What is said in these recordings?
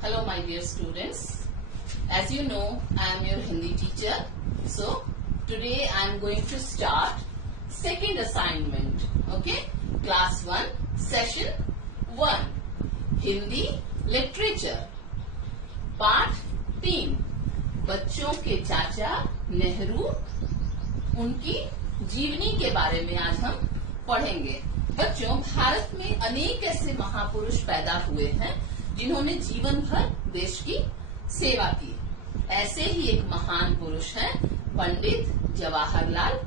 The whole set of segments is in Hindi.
Hello my dear students. As you know, I am your Hindi teacher. So today I am going to start second assignment. Okay, class 1 session 1 Hindi literature पाठ 3 बच्चों के चाचा नेहरू उनकी जीवनी के बारे में आज हम पढ़ेंगे। बच्चों, भारत में अनेक ऐसे महापुरुष पैदा हुए हैं जिन्होंने जीवन भर देश की सेवा की। ऐसे ही एक महान पुरुष हैं पंडित जवाहरलाल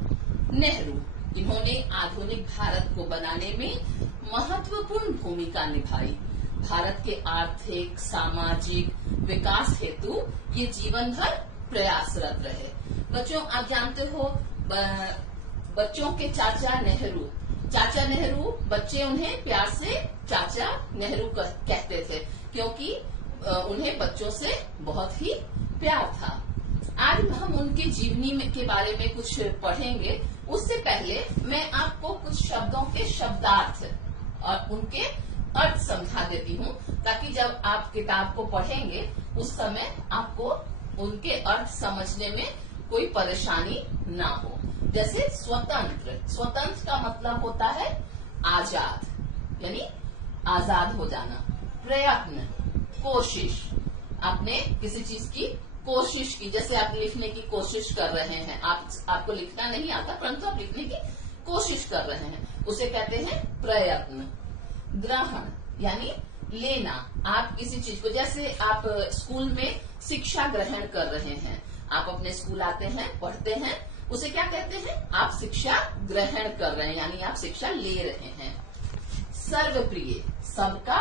नेहरू, जिन्होंने आधुनिक भारत को बनाने में महत्वपूर्ण भूमिका निभाई। भारत के आर्थिक सामाजिक विकास हेतु ये जीवन भर प्रयासरत रहे। बच्चों, आप जानते हो बच्चों के चाचा नेहरू, चाचा नेहरू, बच्चे उन्हें प्यार से चाचा नेहरू कहते थे क्योंकि उन्हें बच्चों से बहुत ही प्यार था। आज हम उनकी जीवनी के बारे में कुछ पढ़ेंगे। उससे पहले मैं आपको कुछ शब्दों के शब्दार्थ और उनके अर्थ समझा देती हूँ, ताकि जब आप किताब को पढ़ेंगे उस समय आपको उनके अर्थ समझने में कोई परेशानी ना हो। जैसे स्वतंत्र, स्वतंत्र का मतलब होता है आजाद, यानी आजाद हो जाना। प्रयत्न, कोशिश, आपने किसी चीज की कोशिश की, जैसे आप लिखने की कोशिश कर रहे हैं, आपको लिखना नहीं आता परंतु आप लिखने की कोशिश कर रहे हैं, उसे कहते हैं प्रयत्न। ग्रहण यानी लेना, आप किसी चीज को, जैसे आप स्कूल में शिक्षा ग्रहण कर रहे हैं, आप अपने स्कूल आते हैं, पढ़ते हैं, उसे क्या कहते हैं? आप शिक्षा ग्रहण कर रहे हैं, यानी आप शिक्षा ले रहे हैं। सर्वप्रिय, सबका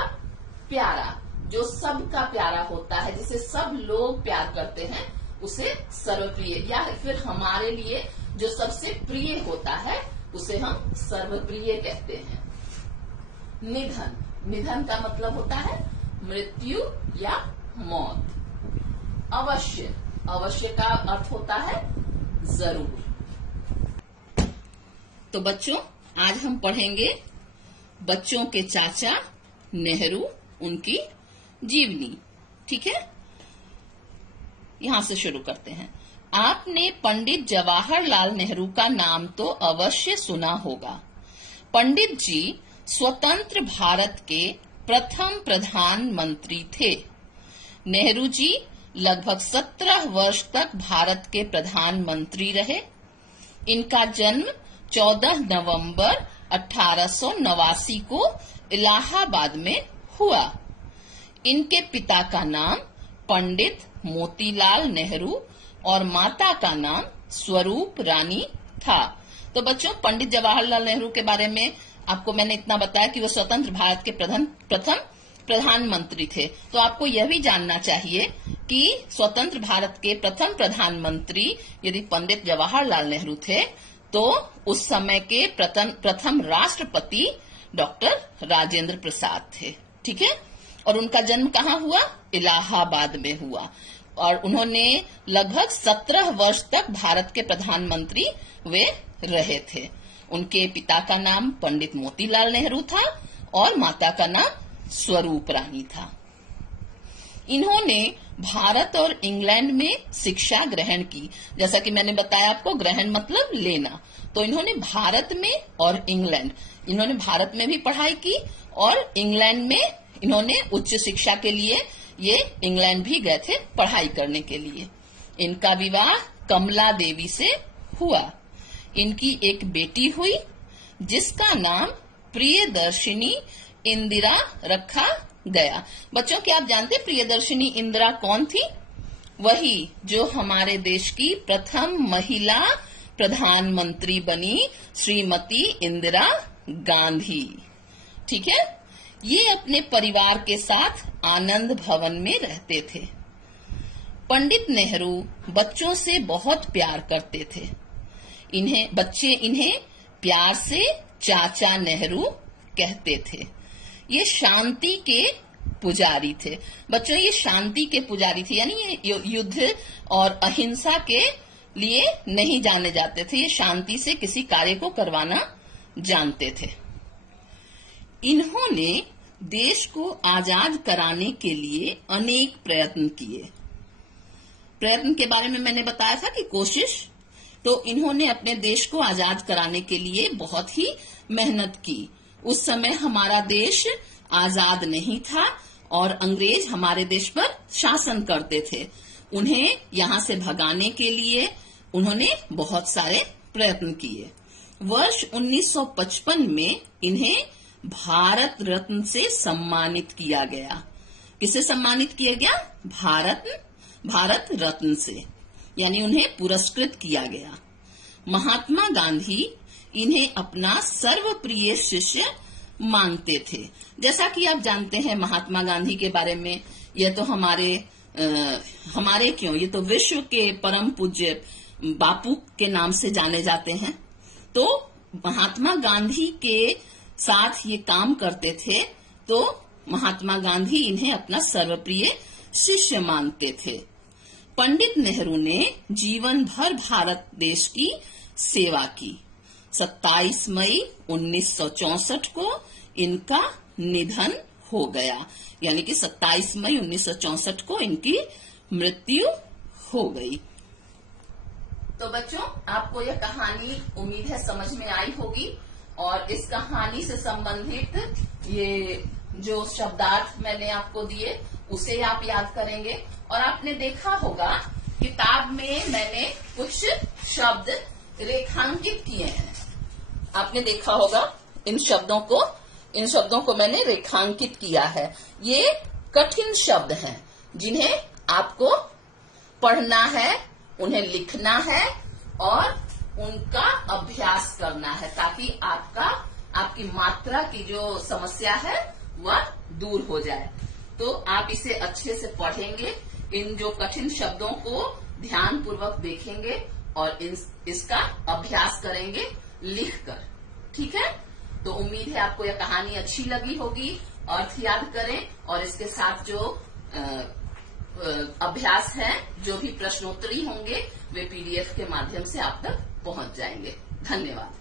प्यारा, जो सबका प्यारा होता है, जिसे सब लोग प्यार करते हैं, उसे सर्वप्रिय, या फिर हमारे लिए जो सबसे प्रिय होता है उसे हम सर्वप्रिय कहते हैं। निधन, निधन का मतलब होता है मृत्यु या मौत। अवश्य, अवश्य का अर्थ होता है जरूर। तो बच्चों, आज हम पढ़ेंगे बच्चों के चाचा नेहरू उनकी जीवनी। ठीक है, यहां से शुरू करते हैं। आपने पंडित जवाहरलाल नेहरू का नाम तो अवश्य सुना होगा। पंडित जी स्वतंत्र भारत के प्रथम प्रधानमंत्री थे। नेहरू जी लगभग 17 वर्ष तक भारत के प्रधानमंत्री रहे। इनका जन्म 14 नवंबर 1889 को इलाहाबाद में हुआ। इनके पिता का नाम पंडित मोतीलाल नेहरू और माता का नाम स्वरूप रानी था। तो बच्चों, पंडित जवाहरलाल नेहरू के बारे में आपको मैंने इतना बताया कि वो स्वतंत्र भारत के प्रथम प्रधानमंत्री थे। तो आपको यह भी जानना चाहिए कि स्वतंत्र भारत के प्रथम प्रधानमंत्री यदि पंडित जवाहरलाल नेहरू थे, तो उस समय के प्रथम राष्ट्रपति डॉक्टर राजेंद्र प्रसाद थे। ठीक है, और उनका जन्म कहाँ हुआ? इलाहाबाद में हुआ। और उन्होंने लगभग 17 वर्ष तक भारत के प्रधानमंत्री वे रहे थे। उनके पिता का नाम पंडित मोतीलाल नेहरू था और माता का नाम स्वरूप रानी था। इन्होंने भारत और इंग्लैंड में शिक्षा ग्रहण की। जैसा कि मैंने बताया आपको, ग्रहण मतलब लेना। तो इन्होंने भारत में और इंग्लैंड, इन्होंने भारत में भी पढ़ाई की और इंग्लैंड में इन्होंने उच्च शिक्षा के लिए ये इंग्लैंड भी गए थे पढ़ाई करने के लिए। इनका विवाह कमला देवी से हुआ। इनकी एक बेटी हुई जिसका नाम प्रियदर्शिनी इंदिरा रखा गया। बच्चों, क्या आप जानते हैं प्रियदर्शिनी इंदिरा कौन थी? वही जो हमारे देश की प्रथम महिला प्रधानमंत्री बनी, श्रीमती इंदिरा गांधी। ठीक है, ये अपने परिवार के साथ आनंद भवन में रहते थे। पंडित नेहरू बच्चों से बहुत प्यार करते थे। बच्चे इन्हें प्यार से चाचा नेहरू कहते थे। ये शांति के पुजारी थे। बच्चों, ये शांति के पुजारी थे, यानी ये युद्ध और अहिंसा के लिए नहीं जाने जाते थे। ये शांति से किसी कार्य को करवाना जानते थे। इन्होंने देश को आजाद कराने के लिए अनेक प्रयत्न किए। प्रयत्न के बारे में मैंने बताया था कि कोशिश, तो इन्होंने अपने देश को आजाद कराने के लिए बहुत ही मेहनत की। उस समय हमारा देश आजाद नहीं था और अंग्रेज हमारे देश पर शासन करते थे। उन्हें यहां से भगाने के लिए उन्होंने बहुत सारे प्रयत्न किए। वर्ष 1955 में इन्हें भारत रत्न से सम्मानित किया गया। किससे सम्मानित किया गया? भारत रत्न से, यानी उन्हें पुरस्कृत किया गया। महात्मा गांधी इन्हें अपना सर्वप्रिय शिष्य मानते थे। जैसा कि आप जानते हैं महात्मा गांधी के बारे में, यह तो हमारे क्यों, ये तो विश्व के परम पूज्य बापू के नाम से जाने जाते हैं। तो महात्मा गांधी के साथ ये काम करते थे, तो महात्मा गांधी इन्हें अपना सर्वप्रिय शिष्य मानते थे। पंडित नेहरू ने जीवन भर भारत देश की सेवा की। 27 मई 1964 को इनका निधन हो गया, यानी कि 27 मई 1964 को इनकी मृत्यु हो गई। तो बच्चों, आपको यह कहानी उम्मीद है समझ में आई होगी और इस कहानी से संबंधित ये जो शब्दार्थ मैंने आपको दिए उसे आप याद करेंगे। और आपने देखा होगा किताब में मैंने कुछ शब्द रेखांकित किए हैं। आपने देखा होगा इन शब्दों को मैंने रेखांकित किया है। ये कठिन शब्द हैं जिन्हें आपको पढ़ना है, उन्हें लिखना है और उनका अभ्यास करना है, ताकि आपकी मात्रा की जो समस्या है वह दूर हो जाए। तो आप इसे अच्छे से पढ़ेंगे, इन जो कठिन शब्दों को ध्यान पूर्वक देखेंगे और इसका अभ्यास करेंगे लिखकर। ठीक है? तो उम्मीद है आपको यह कहानी अच्छी लगी होगी। अर्थ याद करें और इसके साथ जो अभ्यास है, जो भी प्रश्नोत्तरी होंगे, वे पीडीएफ के माध्यम से आप तक पहुंच जाएंगे। धन्यवाद।